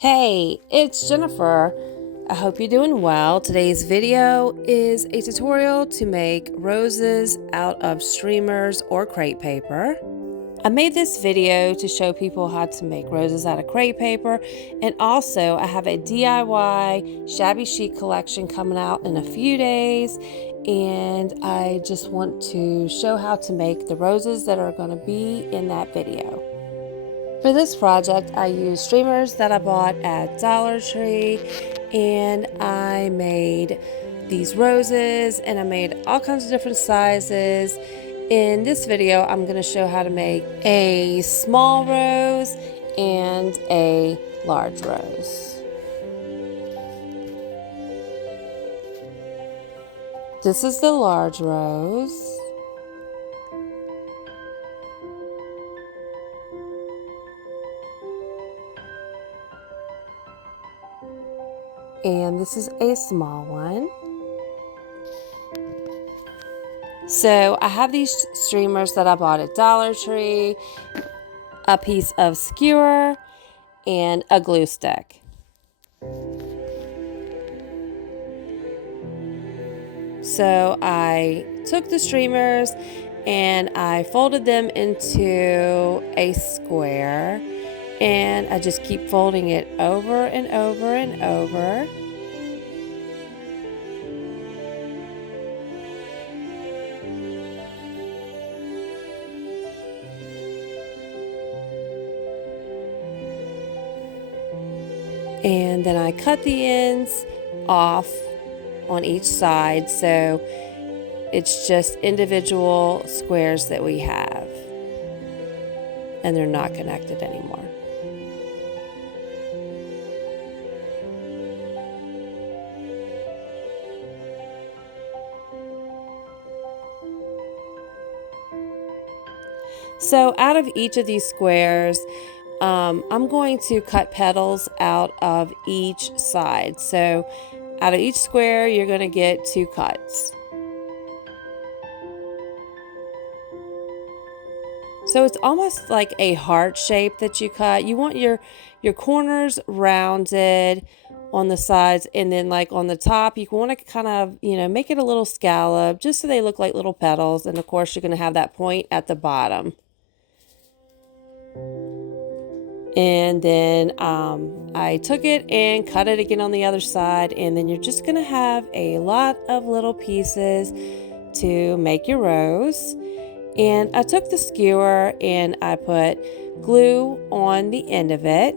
Hey, it's Jennifer. I hope you're doing well. Today's video is a tutorial to make roses out of streamers or crepe paper. I made this video to show people how to make roses out of crepe paper, and also I have a DIY Shabby Chic collection coming out in a few days, and I just want to show how to make the roses that are going to be in that video. For this project, I used streamers that I bought at Dollar Tree, and I made these roses, and I made all kinds of different sizes. In this video, I'm going to show how to make a small rose and a large rose. This is the large rose. And this is a small one. So I have these streamers that I bought at Dollar Tree, a piece of skewer, and a glue stick. So I took the streamers and I folded them into a square, and I just keep folding it over and over and over. And then I cut the ends off on each side, so it's just individual squares that we have, and they're not connected anymore. So out of each of these squares, I'm going to cut petals out of each side. So out of each square, you're going to get 2 cuts. So it's almost like a heart shape that you cut. You want your corners rounded on the sides, and then like on the top, you want to kind of, make it a little scallop just so they look like little petals. And of course, you're going to have that point at the bottom. And then I took it and cut it again on the other side, and then you're just going to have a lot of little pieces to make your rose. And I took the skewer and I put glue on the end of it.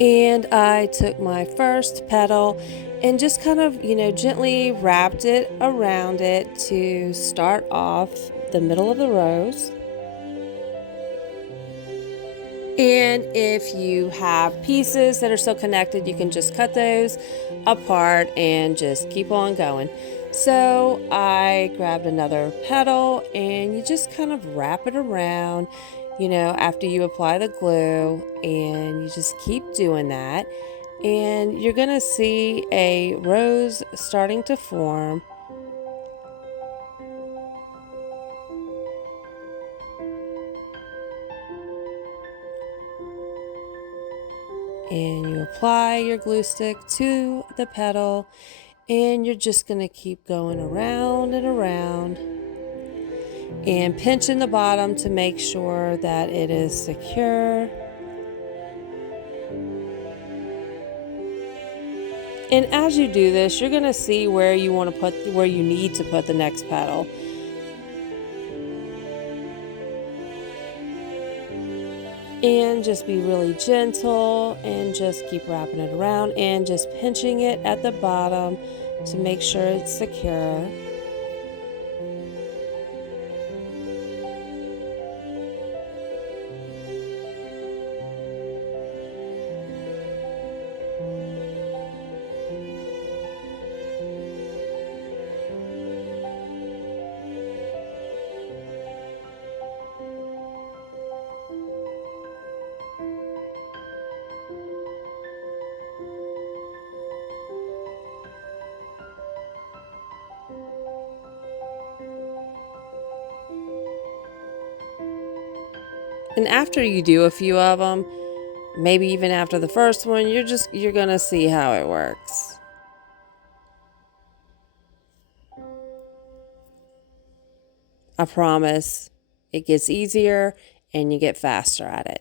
And I took my first petal and just kind of, gently wrapped it around it to start off the middle of the rose. And if you have pieces that are still connected, you can just cut those apart and just keep on going. So I grabbed another petal and you just kind of wrap it around, after you apply the glue, and you just keep doing that. And you're going to see a rose starting to form. And you apply your glue stick to the petal, and you're just going to keep going around and around and pinching the bottom to make sure that it is secure. And as you do this, you're going to see where you need to put the next petal. And just be really gentle and just keep wrapping it around and just pinching it at the bottom to make sure it's secure. And after you do a few of them, maybe even after the first one, you're gonna see how it works. I promise it gets easier and you get faster at it.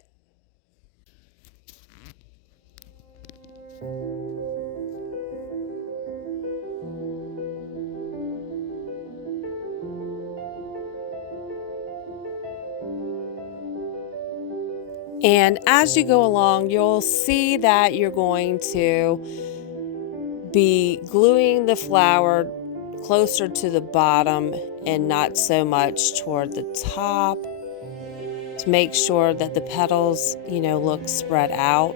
And as you go along, you'll see that you're going to be gluing the flower closer to the bottom and not so much toward the top to make sure that the petals, look spread out.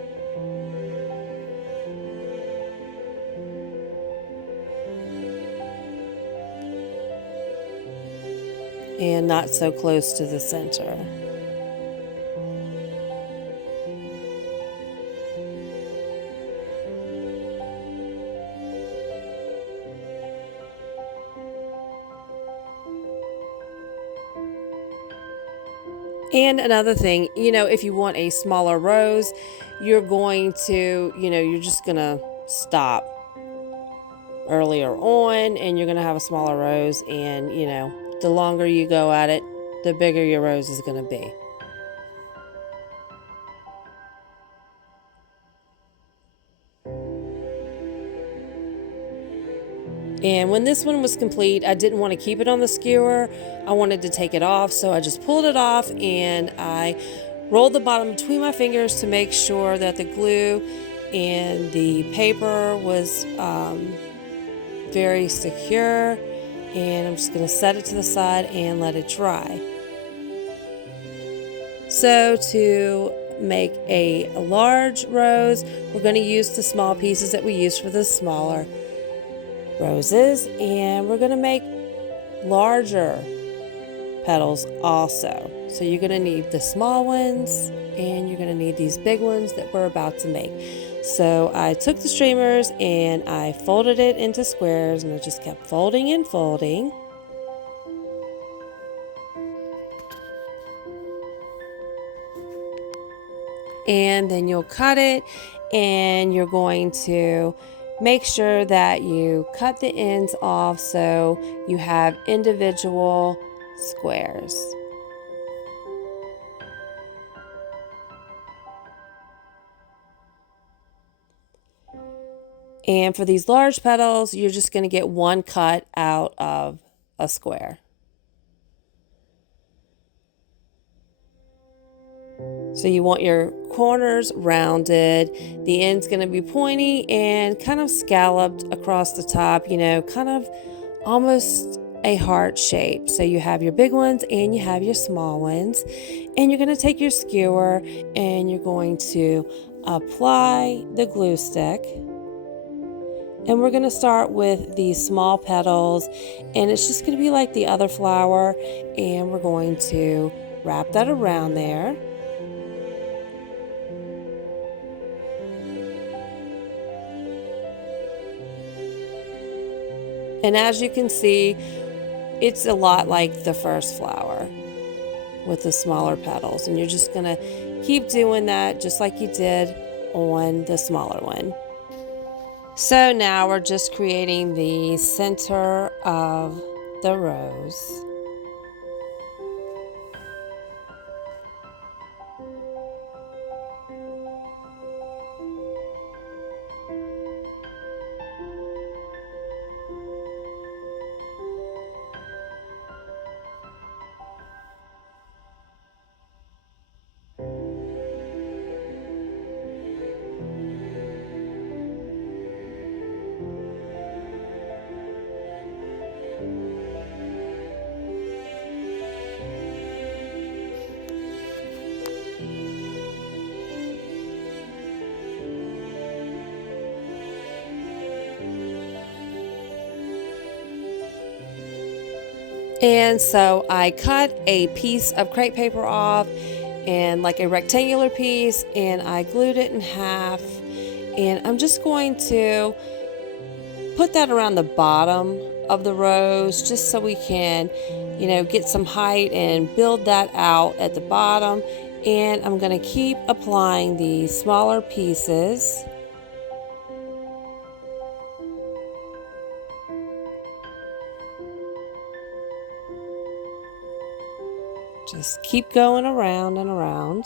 And not so close to the center. And another thing, if you want a smaller rose, you're going to, you're just going to stop earlier on and you're going to have a smaller rose. And, the longer you go at it, the bigger your rose is going to be. And when this one was complete, I didn't want to keep it on the skewer. I wanted to take it off, so I just pulled it off and I rolled the bottom between my fingers to make sure that the glue and the paper was very secure. And I'm just going to set it to the side and let it dry. So to make a large rose, we're going to use the small pieces that we used for the smaller roses, and we're going to make larger petals also. So you're going to need the small ones and you're going to need these big ones that we're about to make. So I took the streamers and I folded it into squares, and I just kept folding and folding. And then you'll cut it, and you're going to make sure that you cut the ends off so you have individual squares. And for these large petals, you're just going to get one cut out of a square. So you want your corners rounded, the end's going to be pointy and kind of scalloped across the top, kind of almost a heart shape. So you have your big ones and you have your small ones, and you're going to take your skewer and you're going to apply the glue stick. And we're going to start with these small petals, and it's just going to be like the other flower, and we're going to wrap that around there. And as you can see, it's a lot like the first flower with the smaller petals, and you're just going to keep doing that just like you did on the smaller one. So now we're just creating the center of the rose. And so I cut a piece of crepe paper off, and like a rectangular piece, and I glued it in half, and I'm just going to put that around the bottom of the rose just so we can, get some height and build that out at the bottom. And I'm going to keep applying the smaller pieces. Just keep going around and around.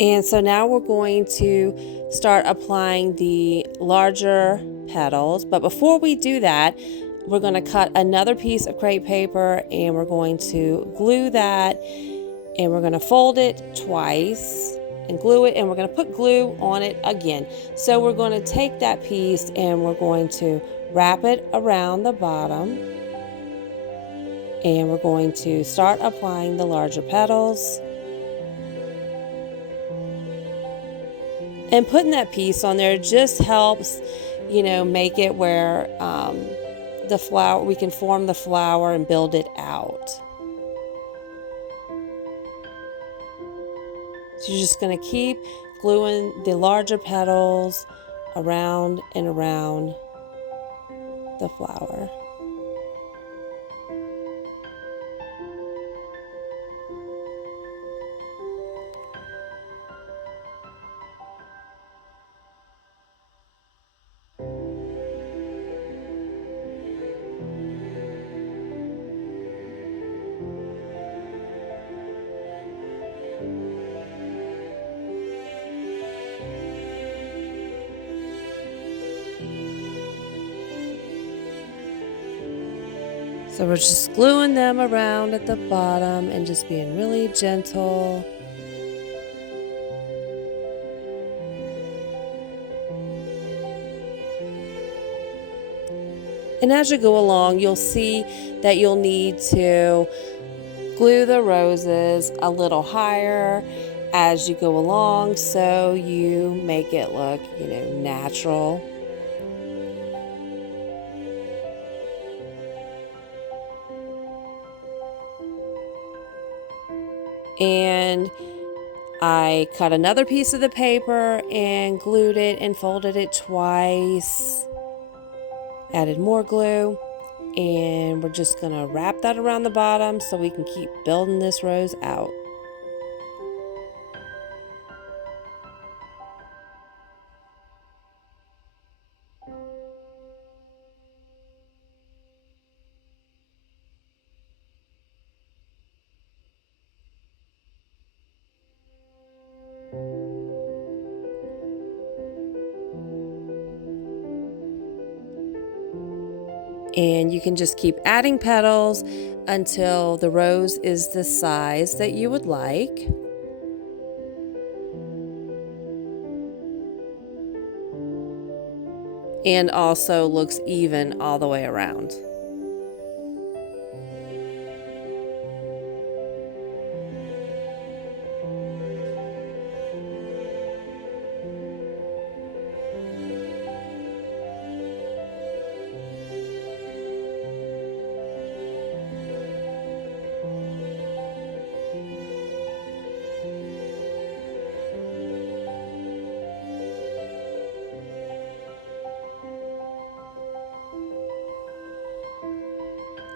And so now we're going to start applying the larger petals. But before we do that, we're going to cut another piece of crepe paper and we're going to glue that, and we're going to fold it twice and glue it, and we're going to put glue on it again. So we're going to take that piece and we're going to wrap it around the bottom, and we're going to start applying the larger petals. And putting that piece on there just helps, make it where the flower, we can form the flower and build it out. So you're just going to keep gluing the larger petals around and around the flower. So we're just gluing them around at the bottom and just being really gentle. And as you go along, you'll see that you'll need to glue the roses a little higher as you go along so you make it look, natural. And I cut another piece of the paper and glued it and folded it twice. Added more glue, and we're just gonna wrap that around the bottom so we can keep building this rose out. And you can just keep adding petals until the rose is the size that you would like. And also looks even all the way around.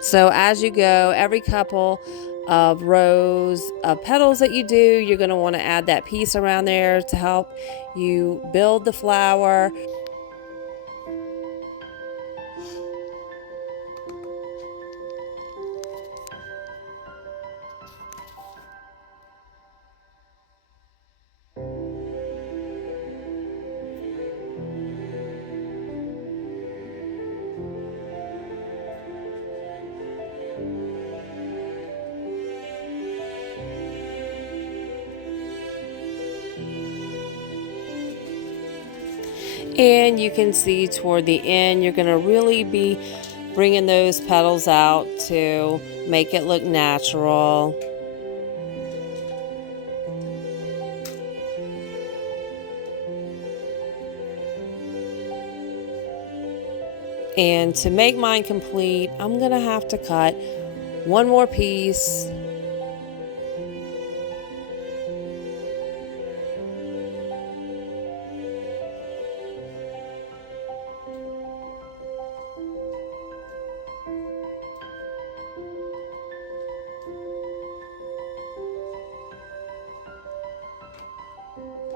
So as you go, every couple of rows of petals that you do, you're going to want to add that piece around there to help you build the flower. And you can see toward the end, you're going to really be bringing those petals out to make it look natural. And to make mine complete, I'm gonna have to cut one more piece.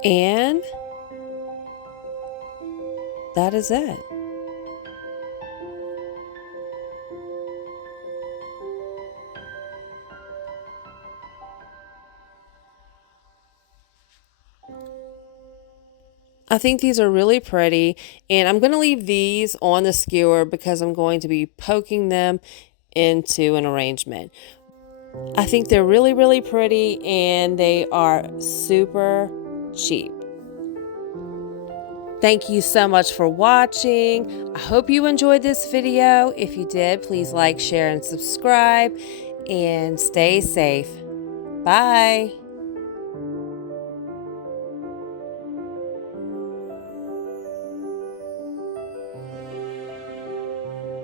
And that is it. I think these are really pretty, and I'm going to leave these on the skewer because I'm going to be poking them into an arrangement. I think they're really, really pretty, and they are super cheap. Thank you so much for watching. I hope you enjoyed this video. If you did, please like, share, and subscribe, and stay safe. Bye.